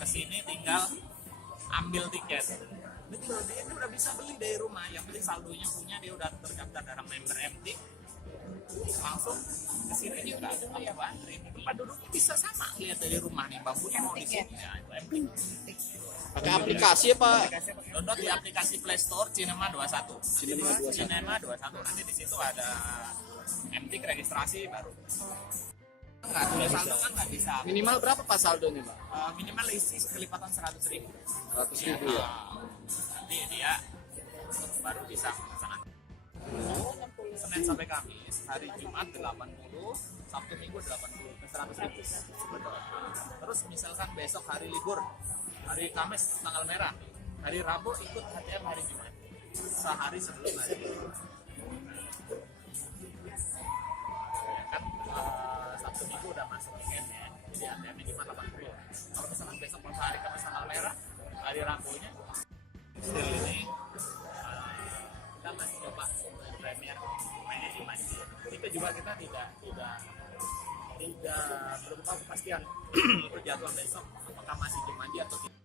kesini tinggal ambil tiket. Betul, dia udah bisa beli dari rumah, yang penting saldonya punya, dia udah terdaftar dalam member MT, langsung kesini dia udah ada ya antri. Tempat duduknya bisa sama, lihat dari rumah nih, bangkunya mau di sini ya, itu MT. Pakai aplikasi apa? Download di aplikasi Play Store Cinema 21. Cinema 21. Nanti di situ ada MT registrasi baru. Nggak, tulis saldo kan nggak bisa. Minimal berapa Pak saldonya Pak? Minimal isi kelipatan 100.000. 100.000 ya. Nanti dia baru bisa melaksanakan. Senin sampai Kamis, hari Jumat 80, Sabtu Minggu 80 ke 100.000. Terus misalkan besok hari libur, hari Kamis tanggal merah, hari Rabu ikut HTM hari Jumat, sehari sebelum hari libur. Ya kan Sabtu Minggu udah masuk weekend ya, jadi HTM Jumat 80. Kalau misalkan besok pas hari Kamis tanggal merah, hari Rabunya still ini kita masih coba Premier mainnya di Mandi. Itu juga kita tidak belum tahu kepastian untuk jadwal besok apakah masih di Mandi atau tidak.